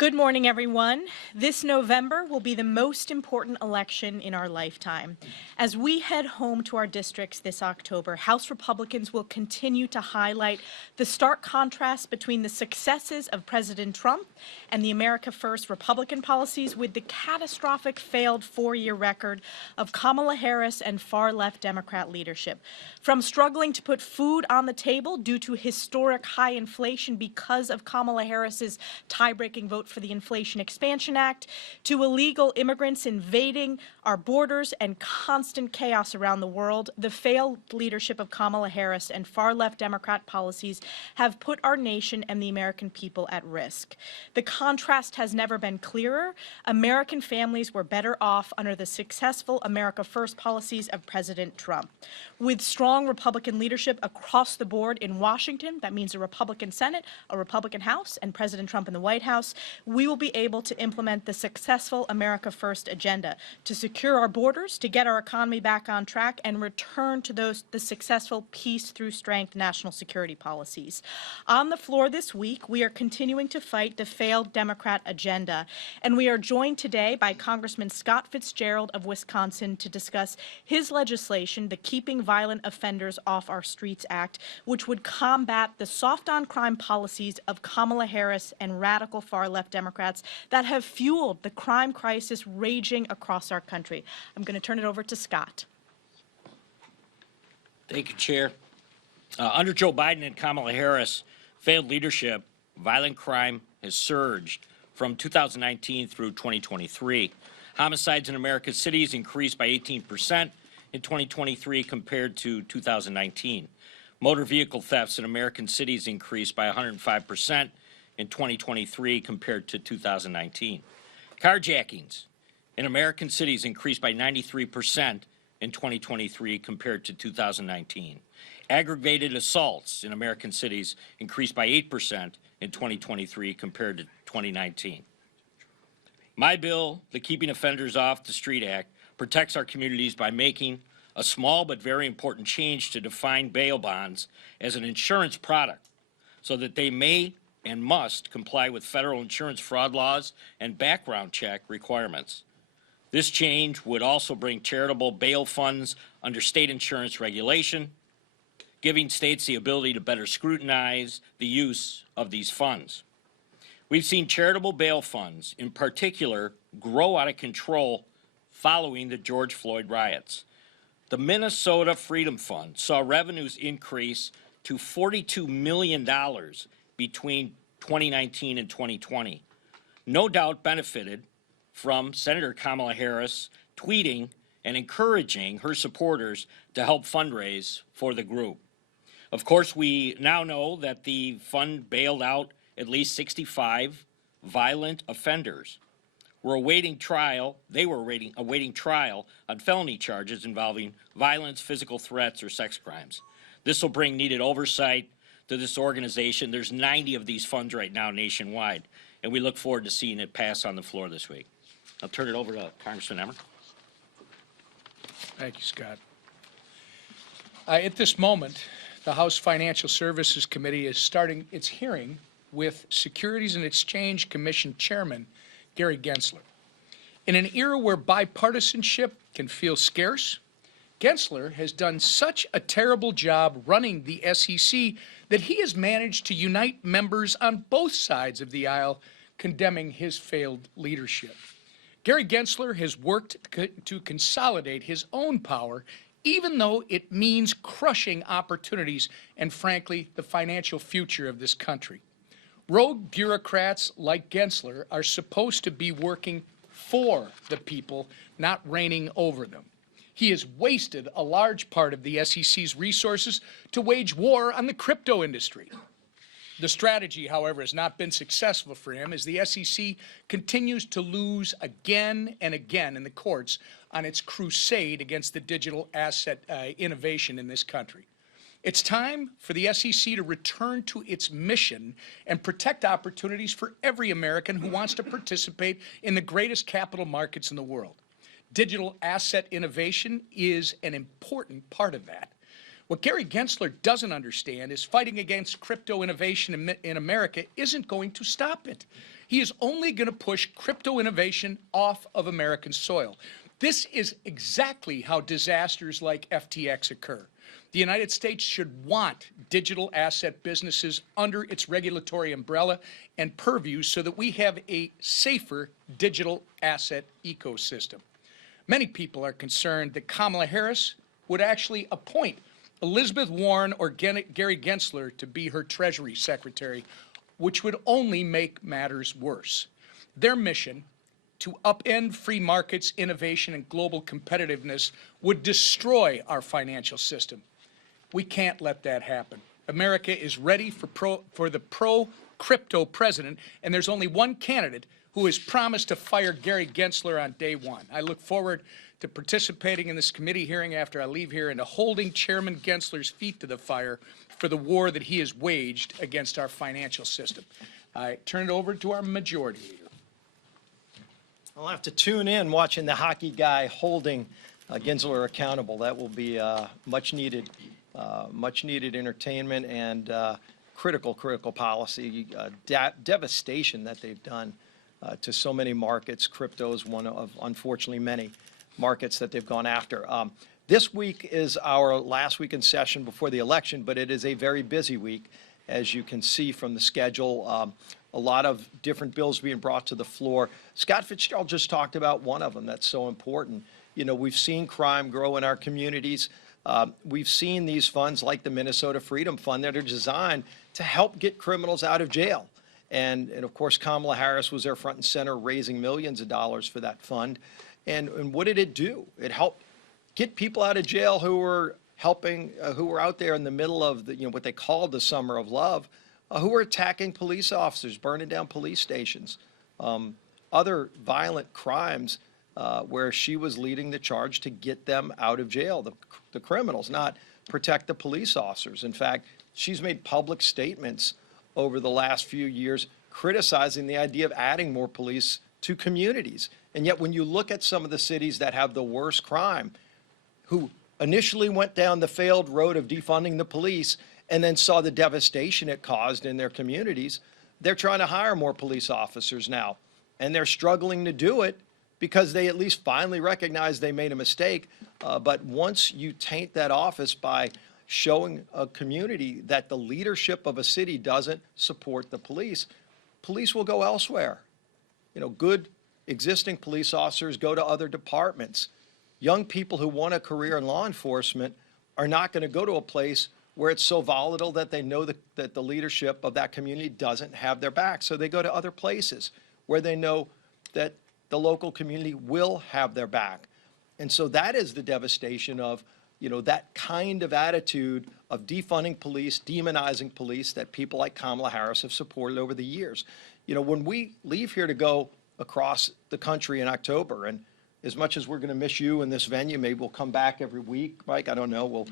Good morning, everyone. This November will be the most important election in our lifetime. As we head home to our districts this October, House Republicans will continue to highlight the stark contrast between the successes of President Trump and the America First Republican policies with the catastrophic failed four-year record of Kamala Harris and far-left Democrat leadership. From struggling to put food on the table due to historic high inflation because of Kamala Harris's tie-breaking vote for the Inflation Expansion Act, to illegal immigrants invading our borders and constant chaos around the world, the failed leadership of Kamala Harris and far-left Democrat policies have put our nation and the American people at risk. The contrast has never been clearer. American families were better off under the successful America First policies of President Trump. With strong Republican leadership across the board in Washington, that means a Republican Senate, a Republican House, and President Trump in the White House, we will be able to implement the successful America First agenda to secure our borders, to get our economy back on track, and return to the successful peace through strength national security policies. On the floor this week, we are continuing to fight the failed Democrat agenda, and we are joined today by Congressman Scott Fitzgerald of Wisconsin to discuss his legislation, the Keeping Violent Offenders Off Our Streets Act, which would combat the soft-on-crime policies of Kamala Harris and radical far-left Democrats that have fueled the crime crisis raging across our country. I'm going to turn it over to Scott. Thank you, Chair. Under Joe Biden and Kamala Harris' failed leadership, violent crime has surged from 2019 through 2023. Homicides in America's cities increased by 18% in 2023 compared to 2019. Motor vehicle thefts in American cities increased by 105% in 2023 compared to 2019. Carjackings in American cities increased by 93% in 2023 compared to 2019. Aggravated assaults in American cities increased by 8% in 2023 compared to 2019. My bill, the Keeping Offenders Off the Street Act, protects our communities by making a small but very important change to define bail bonds as an insurance product so that they may and must comply with federal insurance fraud laws and background check requirements. This change would also bring charitable bail funds under state insurance regulation, giving states the ability to better scrutinize the use of these funds. We've seen charitable bail funds, in particular, grow out of control following the George Floyd riots. The Minnesota Freedom Fund saw revenues increase to $42 million between 2019 and 2020. No doubt benefited from Senator Kamala Harris tweeting and encouraging her supporters to help fundraise for the group. Of course, we now know that the fund bailed out at least 65 violent offenders. They were awaiting trial on felony charges involving violence, physical threats, or sex crimes. This will bring needed oversight to this organization. There's 90 of these funds right now nationwide, and we look forward to seeing it pass on the floor this week. I'll turn it over to Congressman Emmer. Thank you, Scott. At this moment, the House Financial Services Committee is starting its hearing with Securities and Exchange Commission Chairman Gary Gensler. In an era where bipartisanship can feel scarce, Gensler has done such a terrible job running the SEC that he has managed to unite members on both sides of the aisle condemning his failed leadership. Gary Gensler has worked to consolidate his own power, even though it means crushing opportunities and, frankly, the financial future of this country. Rogue bureaucrats like Gensler are supposed to be working for the people, not reigning over them. He has wasted a large part of the SEC's resources to wage war on the crypto industry. The strategy, however, has not been successful for him as the SEC continues to lose again and again in the courts on its crusade against the digital asset innovation in this country. It's time for the SEC to return to its mission and protect opportunities for every American who wants to participate in the greatest capital markets in the world. Digital asset innovation is an important part of that. What Gary Gensler doesn't understand is fighting against crypto innovation in America isn't going to stop it. He is only going to push crypto innovation off of American soil. This is exactly how disasters like FTX occur. The United States should want digital asset businesses under its regulatory umbrella and purview so that we have a safer digital asset ecosystem. Many people are concerned that Kamala Harris would actually appoint Elizabeth Warren or Gary Gensler to be her Treasury Secretary, which would only make matters worse. Their mission to upend free markets, innovation, and global competitiveness would destroy our financial system. We can't let that happen. America is ready for the pro-crypto president, and there's only one candidate who has promised to fire Gary Gensler on day one. I look forward to participating in this committee hearing after I leave here and to holding Chairman Gensler's feet to the fire for the war that he has waged against our financial system. I turn it over to our majority leader. I'll have to tune in watching the hockey guy holding Gensler accountable. That will be much needed entertainment and critical policy. Devastation that they've done to so many markets. Crypto is one of, unfortunately, many markets that they've gone after. This week is our last week in session before the election, but it is a very busy week, as you can see from the schedule. A lot of different bills being brought to the floor. Scott Fitzgerald just talked about one of them that's so important. You know, we've seen crime grow in our communities. We've seen these funds like the Minnesota Freedom Fund that are designed to help get criminals out of jail. And of course, Kamala Harris was there front and center raising millions of dollars for that fund. And what did it do? It helped get people out of jail who were helping, who were out there in the middle of the, what they called the summer of love, who were attacking police officers, burning down police stations, other violent crimes where she was leading the charge to get them out of jail, the criminals, not protect the police officers. In fact, she's made public statements over the last few years criticizing the idea of adding more police to communities. And yet when you look at some of the cities that have the worst crime, who initially went down the failed road of defunding the police and then saw the devastation it caused in their communities, they're trying to hire more police officers now. And they're struggling to do it because they at least finally recognize they made a mistake. But once you taint that office by showing a community that the leadership of a city doesn't support the police, police will go elsewhere. You know, good existing police officers go to other departments. Young people who want a career in law enforcement are not going to go to a place where it's so volatile that they know that the leadership of that community doesn't have their back. So they go to other places where they know that the local community will have their back. And so that is the devastation of, that kind of attitude of defunding police, demonizing police that people like Kamala Harris have supported over the years. When we leave here to go across the country in October, and as much as we're going to miss you in this venue, maybe we'll come back every week, Mike. I don't know. We'll,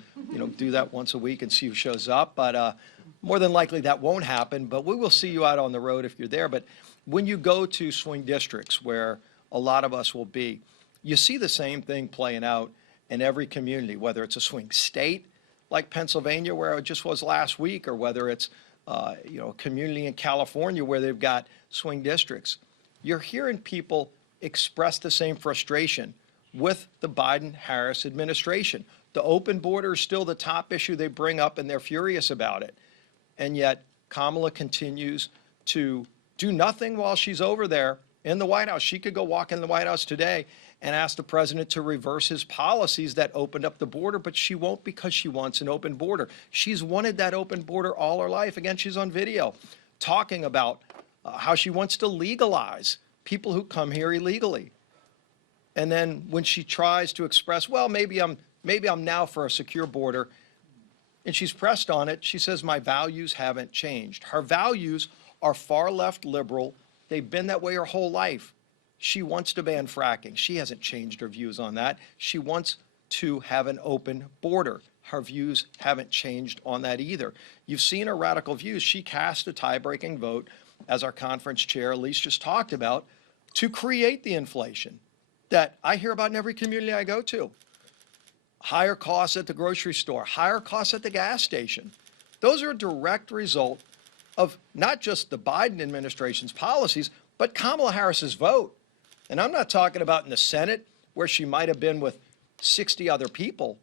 do that once a week and see who shows up. But more than likely that won't happen. But we will see you out on the road if you're there. But when you go to swing districts, where a lot of us will be, you see the same thing playing out in every community, whether it's a swing state like Pennsylvania, where it just was last week, or whether it's a community in California where they've got swing districts. You're hearing people express the same frustration with the Biden-Harris administration. The open border is still the top issue they bring up, and they're furious about it. And yet Kamala continues to do nothing while she's over there in the White House. She could go walk in the White House today and ask the president to reverse his policies that opened up the border, but she won't, because she wants an open border. She's wanted that open border all her life. Again, she's on video talking about how she wants to legalize people who come here illegally. And then when she tries to express, well, maybe I'm now for a secure border, and she's pressed on it, she says, my values haven't changed. Her values are far left liberal. They've been that way her whole life. She wants to ban fracking. She hasn't changed her views on that. She wants to have an open border. Her views haven't changed on that either. You've seen her radical views. She cast a tie-breaking vote, as our conference chair, Elise, just talked about, to create the inflation that I hear about in every community I go to. higher costs at the grocery store, higher costs at the gas station. Those are a direct result of not just the Biden administration's policies, but Kamala Harris's vote. And I'm not talking about in the Senate, where she might have been with 60 other people.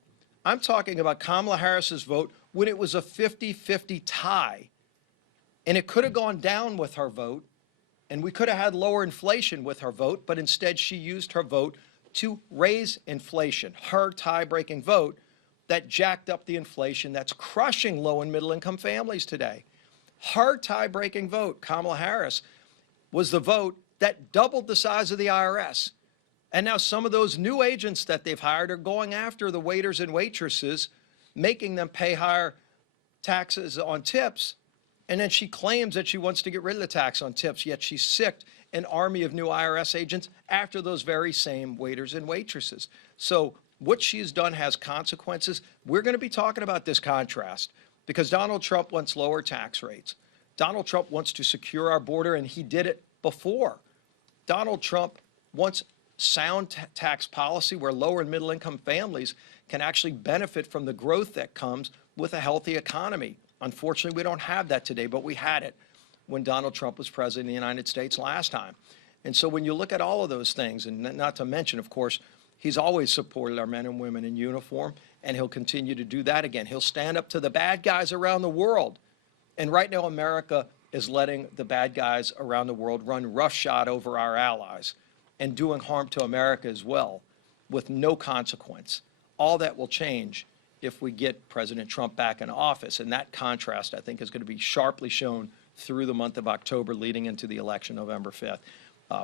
I'm talking about Kamala Harris's vote when it was a 50-50 tie. And it could have gone down with her vote, and we could have had lower inflation with her vote, but instead she used her vote to raise inflation, her tie-breaking vote that jacked up the inflation that's crushing low and middle income families today. Her tie-breaking vote, Kamala Harris, was the vote that doubled the size of the IRS. And now some of those new agents that they've hired are going after the waiters and waitresses, making them pay higher taxes on tips. And then she claims that she wants to get rid of the tax on tips, yet she sicked an army of new IRS agents after those very same waiters and waitresses. So what she's done has consequences. We're going to be talking about this contrast because Donald Trump wants lower tax rates. Donald Trump wants to secure our border, and he did it before. Donald Trump wants sound tax policy where lower and middle income families can actually benefit from the growth that comes with a healthy economy. Unfortunately, we don't have that today, but we had it when Donald Trump was president of the United States last time. And so when you look at all of those things, and not to mention, of course, he's always supported our men and women in uniform, and he'll continue to do that again. He'll stand up to the bad guys around the world. And right now, America is letting the bad guys around the world run roughshod over our allies and doing harm to America as well with no consequence. All that will change if we get President Trump back in office. And that contrast, I think, is going to be sharply shown through the month of October leading into the election November 5th.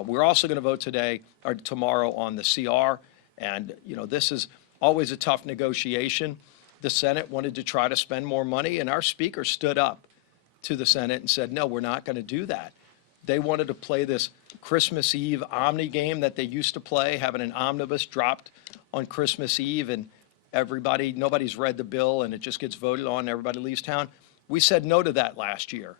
We're also going to vote today or tomorrow on the CR. And, you know, this is always a tough negotiation. The Senate wanted to try to spend more money, and our speaker stood up to the Senate and said, no, we're not going to do that. They wanted to play this Christmas Eve omni game that they used to play, having an omnibus dropped on Christmas Eve, and nobody's read the bill, and it just gets voted on, and everybody leaves town. We said no to that last year.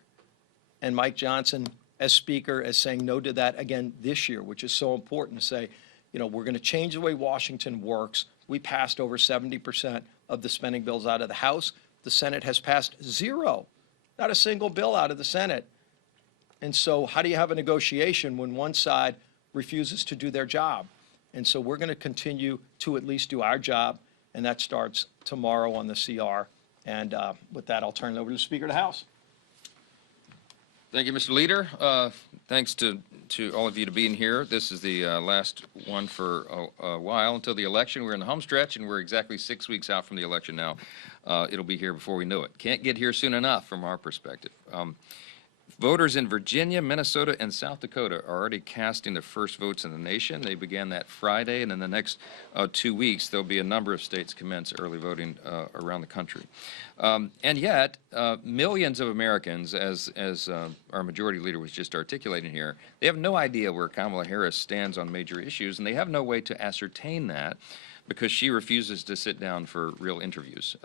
And Mike Johnson, as Speaker, is saying no to that again this year, which is so important to say, you know, we're going to change the way Washington works. We passed over 70% of the spending bills out of the House. The Senate has passed zero, not a single bill out of the Senate. And so how do you have a negotiation when one side refuses to do their job? And so we're going to continue to at least do our job, and that starts tomorrow on the CR. And with that, I'll turn it over to the Speaker of the House. Thank you, Mr. Leader. Thanks to all of you to being here. This is the last one for a while until the election. We're in the home stretch, and we're exactly 6 weeks out from the election now. It'll be here before we know it. Can't get here soon enough from our perspective. Voters in Virginia, Minnesota, and South Dakota are already casting their first votes in the nation. They began that Friday, and in the next 2 weeks, there'll be a number of states commence early voting around the country. And yet, millions of Americans, as our majority leader was just articulating here, they have no idea where Kamala Harris stands on major issues, and they have no way to ascertain that because she refuses to sit down for real interviews.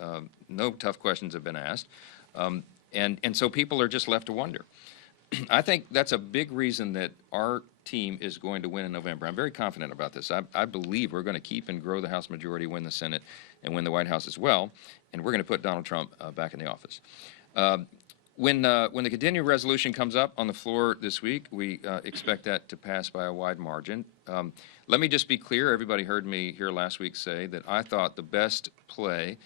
No tough questions have been asked. And so people are just left to wonder. I think that's a big reason that our team is going to win in November. I'm very confident about this. I believe we're going to keep and grow the House majority, win the Senate, and win the White House as well, and we're going to put Donald Trump back in the office. When the continuing resolution comes up on the floor this week, we expect that to pass by a wide margin. Let me just be clear. Everybody heard me here last week say that I thought the best play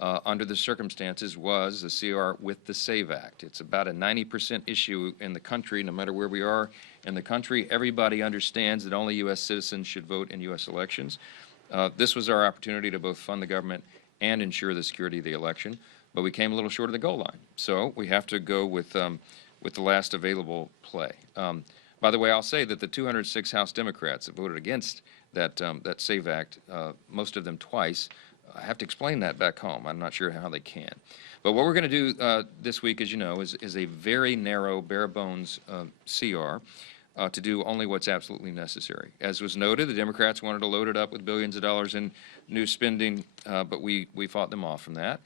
under the circumstances was the CR with the SAVE Act. It's about a 90% issue in the country, no matter where we are in the country. Everybody understands that only U.S. citizens should vote in U.S. elections. This was our opportunity to both fund the government and ensure the security of the election, but we came a little short of the goal line. So we have to go with the last available play. By the way, I'll say that the 206 House Democrats that voted against that SAVE Act, most of them twice, I have to explain that back home. I'm not sure how they can. But what we're going to do this week, as you know, is a very narrow, bare-bones CR to do only what's absolutely necessary. As was noted, the Democrats wanted to load it up with billions of dollars in new spending, but we fought them off from that.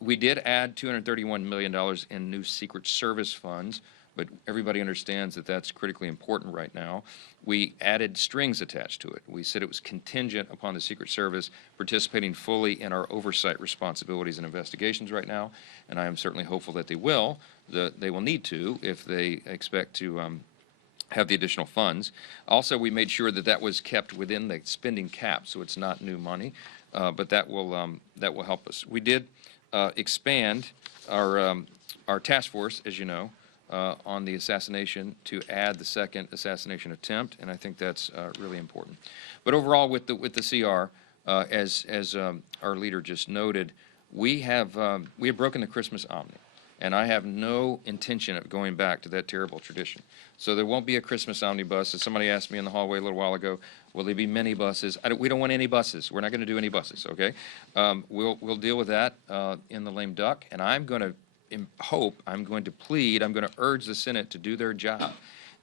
We did add $231 million in new Secret Service funds but everybody understands that that's critically important right now. We added strings attached to it. We said it was contingent upon the Secret Service participating fully in our oversight responsibilities and investigations right now, and I am certainly hopeful that they will. They will need to if they expect to have the additional funds. Also, we made sure that that was kept within the spending cap, so it's not new money, but that will help us. We did expand our task force, as you know, on the assassination to add the second assassination attempt, and I think that's really important. But overall, with the CR, as our leader just noted, we have broken the Christmas omni. And I have no intention of going back to that terrible tradition. So there won't be a Christmas omnibus. As somebody asked me in the hallway a little while ago, will there be many buses? We don't want any buses. We're not going to do any buses, okay? We'll deal with that in the lame duck. And I'm going to I'm going to plead, I'm going to urge the Senate to do their job.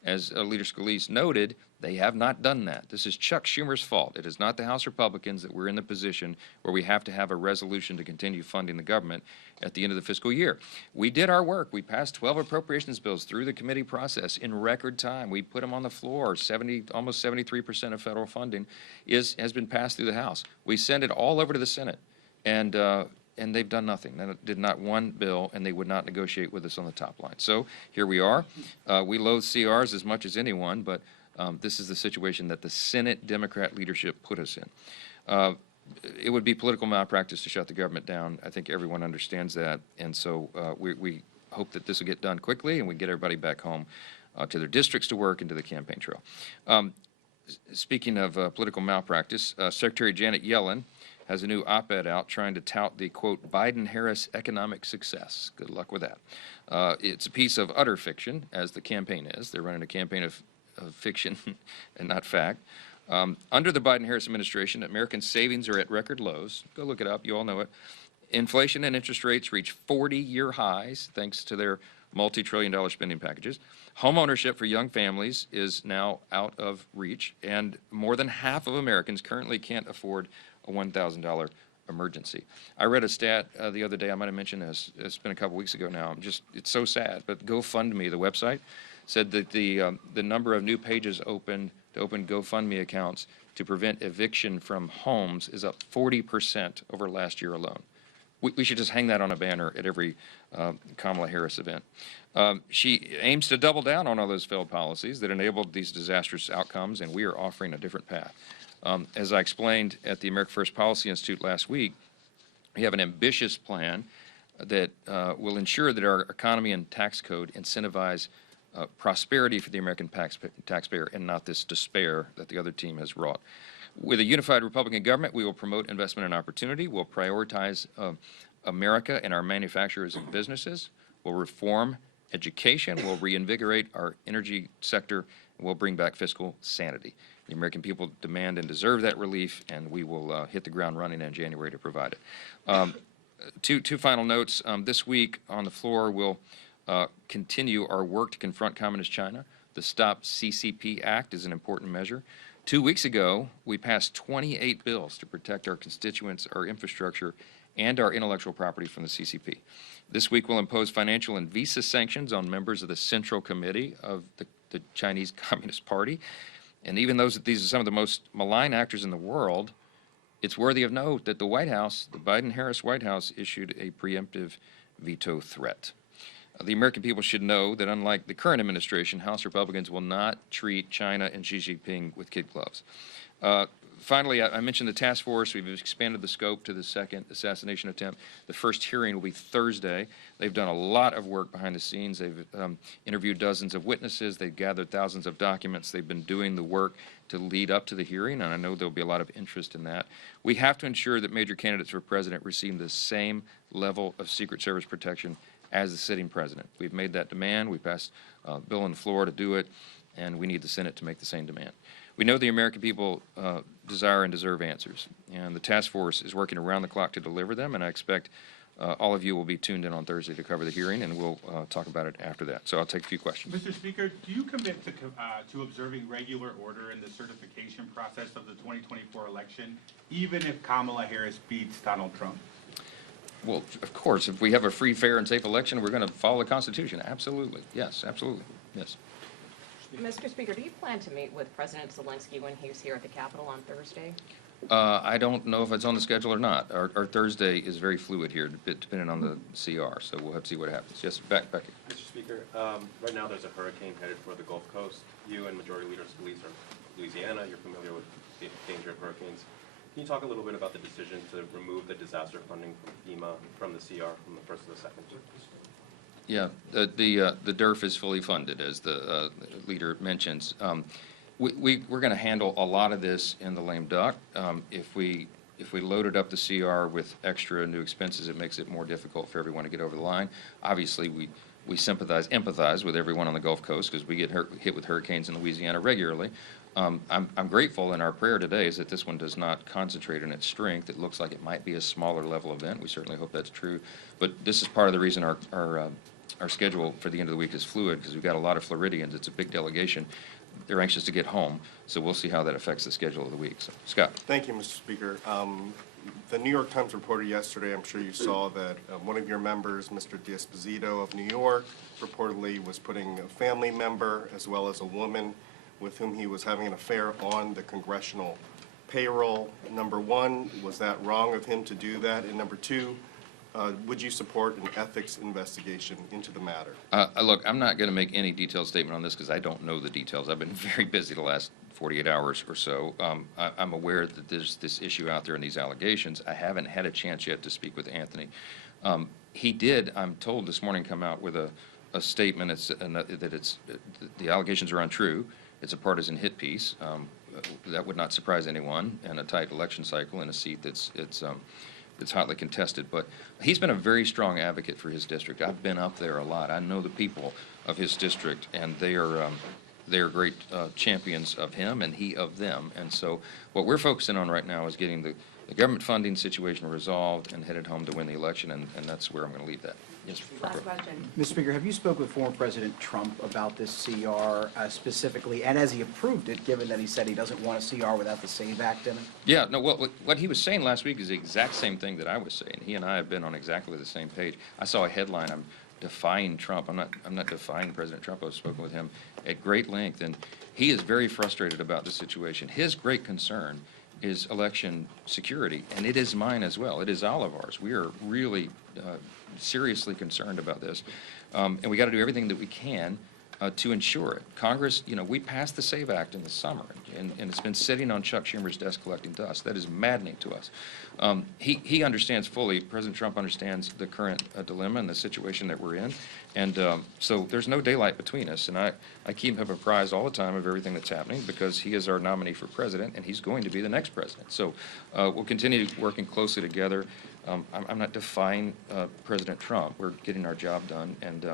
As Leader Scalise noted, they have not done that. This is Chuck Schumer's fault. It is not the House Republicans that we're in the position where we have to have a resolution to continue funding the government at the end of the fiscal year. We did our work. We passed 12 appropriations bills through the committee process in record time. We put them on the floor. Almost 73% of federal funding has been passed through the House. We sent it all over to the Senate, and they've done nothing. They did not one bill, and they would not negotiate with us on the top line. So here we are. We loathe CRs as much as anyone, but this is the situation that the Senate Democrat leadership put us in. It would be political malpractice to shut the government down. I think everyone understands that, and so we hope that this will get done quickly and we get everybody back home to their districts to work and to the campaign trail. Speaking of political malpractice, Secretary Janet Yellen has a new op-ed out trying to tout the, quote, Biden-Harris economic success. Good luck with that. It's a piece of utter fiction, as the campaign is. They're running a campaign of fiction and not fact. Under the Biden-Harris administration, American savings are at record lows. Go look it up. You all know it. Inflation and interest rates reach 40-year highs thanks to their multi-trillion-dollar spending packages. Home ownership for young families is now out of reach, and more than half of Americans currently can't afford a $1,000 emergency. I read a stat the other day. I might have mentioned this. It's been a couple weeks ago now. It's so sad. But GoFundMe, the website, said that the number of new pages opened to open GoFundMe accounts to prevent eviction from homes is up 40% over last year alone. We should just hang that on a banner at every Kamala Harris event. She aims to double down on all those failed policies that enabled these disastrous outcomes, and we are offering a different path. As I explained at the America First Policy Institute last week, we have an ambitious plan that will ensure that our economy and tax code incentivize prosperity for the American taxpayer and not this despair that the other team has wrought. With a unified Republican government, we will promote investment and opportunity. We'll prioritize America and our manufacturers and businesses. We'll reform education. We'll reinvigorate our energy sector. And we'll bring back fiscal sanity. The American people demand and deserve that relief, and we will hit the ground running in January to provide it. Two final notes. This week on the floor, we'll continue our work to confront Communist China. The Stop CCP Act is an important measure. 2 weeks ago, we passed 28 bills to protect our constituents, our infrastructure, and our intellectual property from the CCP. This week, we'll impose financial and visa sanctions on members of the Central Committee of the Chinese Communist Party. And even though these are some of the most malign actors in the world, it's worthy of note that the White House, the Biden-Harris White House, issued a preemptive veto threat. The American people should know that unlike the current administration, House Republicans will not treat China and Xi Jinping with kid gloves. Finally, I mentioned the task force. We've expanded the scope to the second assassination attempt. The first hearing will be Thursday. They've done a lot of work behind the scenes. They've interviewed dozens of witnesses. They've gathered thousands of documents. They've been doing the work to lead up to the hearing, and I know there'll be a lot of interest in that. We have to ensure that major candidates for president receive the same level of Secret Service protection as the sitting president. We've made that demand. We passed a bill on the floor to do it, and we need the Senate to make the same demand. We know the American people desire and deserve answers, and the task force is working around the clock to deliver them, and I expect all of you will be tuned in on Thursday to cover the hearing, and we'll talk about it after that. So I'll take a few questions. Mr. Speaker, do you commit to observing regular order in the certification process of the 2024 election, even if Kamala Harris beats Donald Trump? Well, of course, if we have a free, fair, and safe election, we're going to follow the Constitution. Absolutely. Yes, absolutely. Yes. Mr. Speaker, do you plan to meet with President Zelensky when he's here at the Capitol on Thursday? I don't know if it's on the schedule or not. Our Thursday is very fluid here, depending on the CR, so we'll have to see what happens. Yes, Becky. Mr. Speaker, right now there's a hurricane headed for the Gulf Coast. You and Majority Leader Scalise are Louisiana. You're familiar with the danger of hurricanes. Can you talk a little bit about the decision to remove the disaster funding from FEMA from the CR from the first to the second? Yeah, the DERF is fully funded, as the leader mentions. We're going to handle a lot of this in the lame duck. If we loaded up the CR with extra new expenses, it makes it more difficult for everyone to get over the line. Obviously, we empathize with everyone on the Gulf Coast because we get hit with hurricanes in Louisiana regularly. I'm grateful, and our prayer today is that this one does not concentrate on its strength. It looks like it might be a smaller level event. We certainly hope that's true. But this is part of the reason our schedule for the end of the week is fluid, because we've got a lot of Floridians. It's a big delegation. They're anxious to get home, so we'll see how that affects the schedule of the week. So, Scott. Thank you, Mr. Speaker. The New York Times reported yesterday, I'm sure you saw, that one of your members, Mr. D'Esposito of New York, reportedly was putting a family member as well as a woman with whom he was having an affair on the congressional payroll. Number one, was that wrong of him to do that? And number two, would you support an ethics investigation into the matter? Look, I'm not going to make any detailed statement on this because I don't know the details. I've been very busy the last 48 hours or so. I'm aware that there's this issue out there and these allegations. I haven't had a chance yet to speak with Anthony. He did, I'm told this morning, come out with a statement that the allegations are untrue. It's a partisan hit piece. That would not surprise anyone in a tight election cycle in a seat that's hotly contested. But he's been a very strong advocate for his district. I've been up there a lot. I know the people of his district, and they are great champions of him and he of them. And so what we're focusing on right now is getting the government funding situation resolved and headed home to win the election, and that's where I'm going to leave that. Yes, Last question. Mr. Speaker, have you spoken with former President Trump about this CR specifically, and has he approved it, given that he said he doesn't want a CR without the SAVE Act in it? Yeah, no, what he was saying last week is the exact same thing that I was saying. He and I have been on exactly the same page. I saw a headline, I'm defying Trump. I'm not defying President Trump. I've spoken with him at great length, and he is very frustrated about the situation. His great concern is election security, and it is mine as well. It is all of ours. We are really seriously concerned about this, and we got to do everything that we can to ensure it. Congress, we passed the SAVE Act in the summer, and it's been sitting on Chuck Schumer's desk collecting dust. That is maddening to us. He understands fully, President Trump understands the current dilemma and the situation that we're in, and so there's no daylight between us, and I keep him apprised all the time of everything that's happening because he is our nominee for president, and he's going to be the next president. So we'll continue working closely together. I'm not defying President Trump. We're getting our job done, and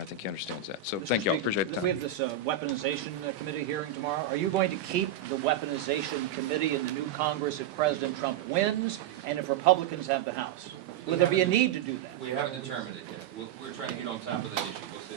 I think he understands that. So thank you all. Appreciate the time. We have this weaponization committee hearing tomorrow. Are you going to keep the weaponization committee in the new Congress if President Trump wins and if Republicans have the House? Will there be a need to do that? We haven't determined it yet. We're trying to get on top of this issue. We'll see.